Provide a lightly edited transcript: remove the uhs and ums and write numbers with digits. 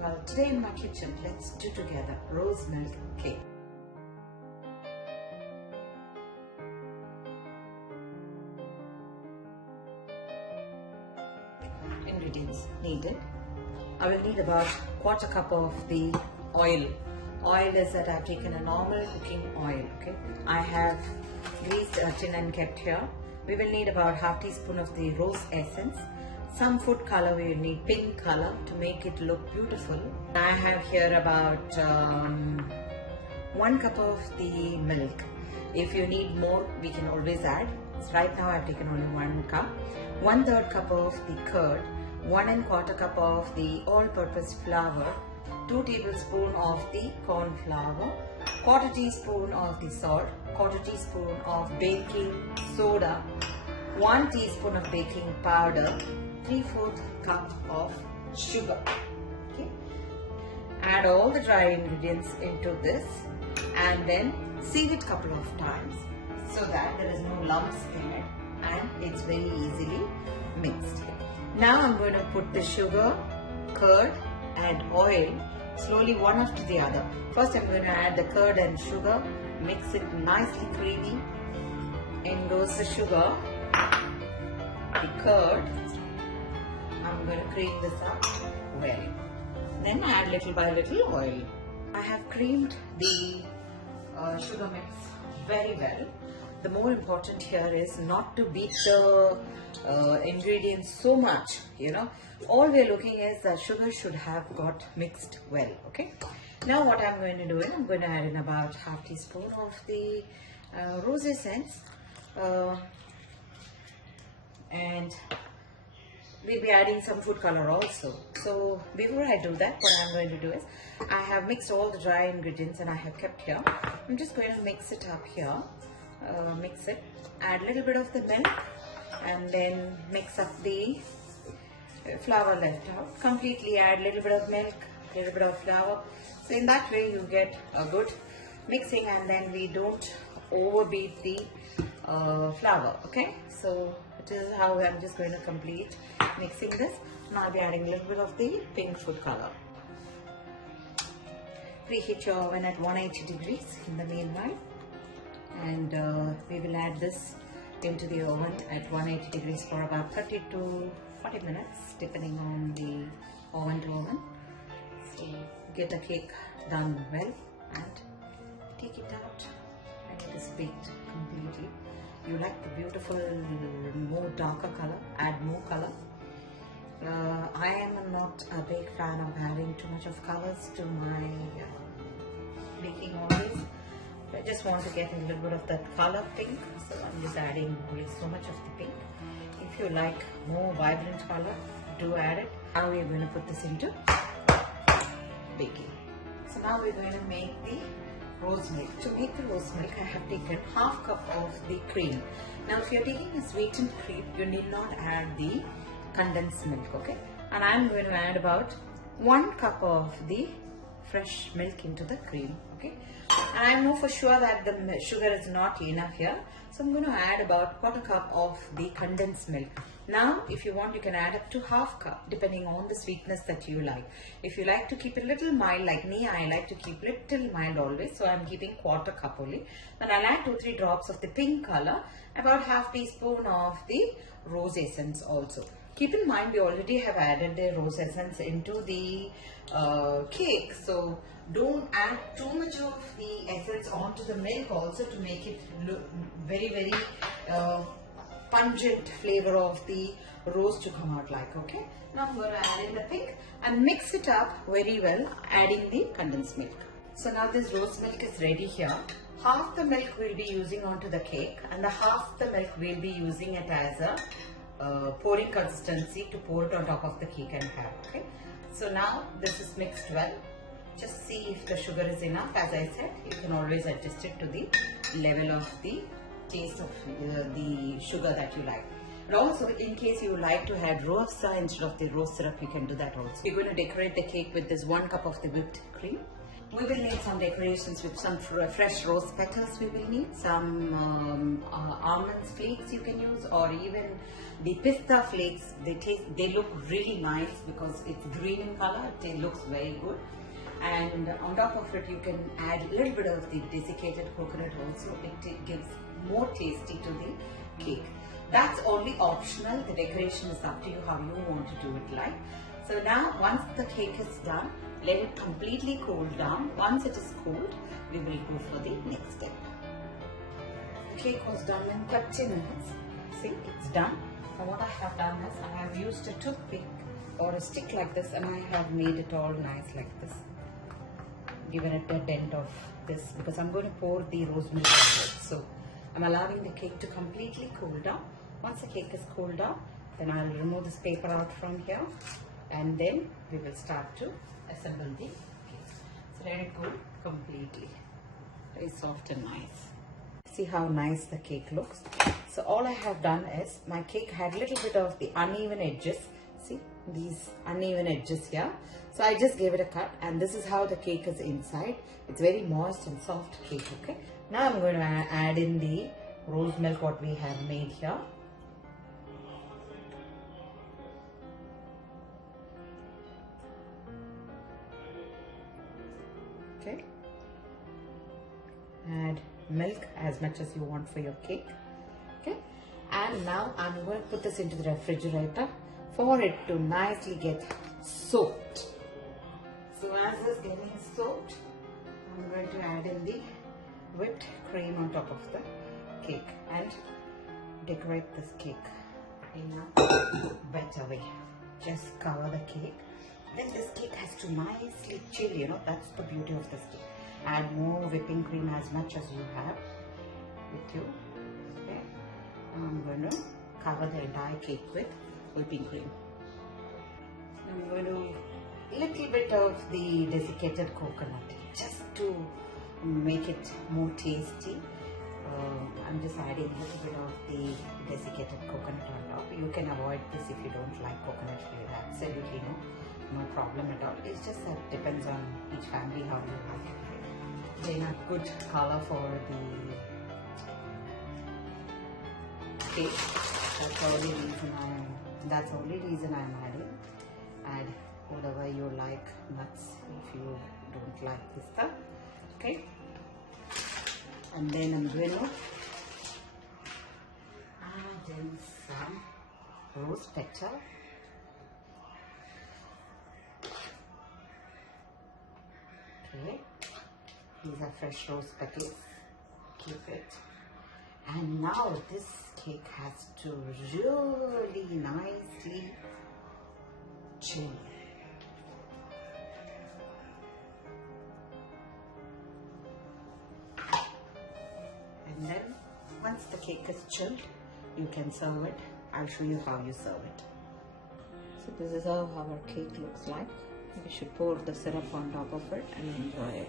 Well, today in my kitchen, let's do together rose milk cake. Ingredients needed. I will need about quarter cup of the oil. Oil is that I've taken a normal cooking oil. Okay, I have greased a tin and kept here. We will need about half teaspoon of the rose essence. Some food color, we will need pink color to make it look beautiful. I have here about 1 cup of the milk. If you need more, we can always add. Right now I've taken only 1 cup. 1/3 cup of the curd, 1 1/4 cup of the all-purpose flour, 2 tablespoons of the corn flour, 1/4 teaspoon of the salt, 1/4 teaspoon of baking soda, 1 teaspoon of baking powder, 3/4 cup of sugar. Okay. Add all the dry ingredients into this and then sieve it a couple of times so that there is no lumps in it and it's very easily mixed. Now I'm going to put the sugar, curd and oil slowly one after the other. First I'm going to add the curd and sugar, mix it nicely creamy. In goes the sugar, the curd. I'm going to cream this up well. Then add little by little oil. I have creamed the sugar mix very well. The more important here is not to beat the ingredients so much, you know. All we're looking is that sugar should have got mixed well, okay. Now what I'm going to do is I'm going to add in about half teaspoon of the rose essence and we'll be adding some food color also. So before I do that, what I'm going to do is I have mixed all the dry ingredients and I have kept here. I'm just going to mix it up here. Mix it, add a little bit of the milk and then mix up the flour left out. Completely add a little bit of milk, a little bit of flour. So in that way you get a good mixing and then we don't overbeat the flour, okay. So it is how I'm just going to complete mixing this. Now I'll be adding a little bit of the pink food color. Preheat your oven at 180 degrees in the meanwhile. And we will add this into the oven at 180 degrees for about 30 to 40 minutes depending on the oven to oven. So get the cake done well and take it out and it is baked completely. You like the beautiful more darker color, add more color. I am not a big fan of adding too much of colors to my baking always. I just want to get a little bit of that color pink, so I'm just adding only so much of the pink. If you like more vibrant color, do add it. Now we're going to put this into baking. So now we're going to make the rose milk. To make the rose milk, I have taken half cup of the cream. Now if you're taking a sweetened cream, you need not add the condensed milk, okay? And I'm going to add about 1 cup of the fresh milk into the cream, okay. And I know for sure that the sugar is not enough here, so I'm going to add about 1/4 cup of the condensed milk. Now if you want, you can add up to half cup depending on the sweetness that you like. If you like to keep it little mild like me, I like to keep little mild always, so I'm keeping 1/4 cup only. Then I'll add 2-3 drops of the pink color, about half teaspoon of the rose essence also. Keep in mind we already have added the rose essence into the cake, so don't add too much of the essence onto the milk also to make it look very pungent flavor of the rose to come out like, okay. Now I'm going to add in the pink and mix it up very well, adding the condensed milk. So now this rose milk is ready here. Half the milk we'll be using onto the cake and the half the milk we'll be using it as a pouring consistency to pour it on top of the cake and have, okay. So now this is mixed well. Just see if the sugar is enough. As I said, you can always adjust it to the level of the taste of the sugar that you like. And also, in case you like to add rosa instead of the rose syrup, you can do that also. We're going to decorate the cake with this 1 cup of the whipped cream We will need some decorations with some fresh rose petals. We will need some almond flakes you can use, or even the pista flakes. They look really nice because it's green in color. It looks very good. And on top of it, you can add a little bit of the desiccated coconut also. It gives more tasty to the cake. That's only optional. The decoration is up to you how you want to do it like. So now once the cake is done, let it completely cool down. Once it is cooled, we will go for the next step. The cake was done in 30 minutes. See, it's done. Now what I have done is I have used a toothpick or a stick like this, and I have made it all nice like this. Given it a dent of this because I'm going to pour the rose milk on it. So I'm allowing the cake to completely cool down. Once the cake is cooled down, then I'll remove this paper out from here, and then we will start to assemble the cake. So let it cool completely. Very soft and nice. See how nice the cake looks. So all I have done is, my cake had a little bit of the uneven edges. See these uneven edges here. So I just gave it a cut, and this is how the cake is inside. It's very moist and soft cake. Okay. Now I'm going to add in the rose milk what we have made here. Okay. Add milk as much as you want for your cake. Okay. And now I'm going to put this into the refrigerator for it to nicely get soaked. So as it's getting soaked, I'm going to add in the whipped cream on top of the cake and decorate this cake in a better way. Just cover the cake. Then this cake has to nicely chill, you know, that's the beauty of this cake. Add more whipping cream as much as you have with you. Okay. I'm going to cover the entire cake with whipping cream. I'm going to little bit of the desiccated coconut just to make it more tasty. I'm just adding a little bit of the desiccated coconut on top. You can avoid this if you don't like coconut flavor. Absolutely no problem at all. It's just that depends on each family how you like it. Then a good color for the cake. That's the only reason I'm adding. Add whatever you like, nuts if you don't like this stuff. Okay. And then I'm going to add in some rose petal. Okay. These are fresh rose petals. Keep it. And now this cake has to really nicely chill. And then once the cake is chilled, you can serve it. I'll show you how you serve it. So this is how our cake looks like. We should pour the syrup on top of it and enjoy it.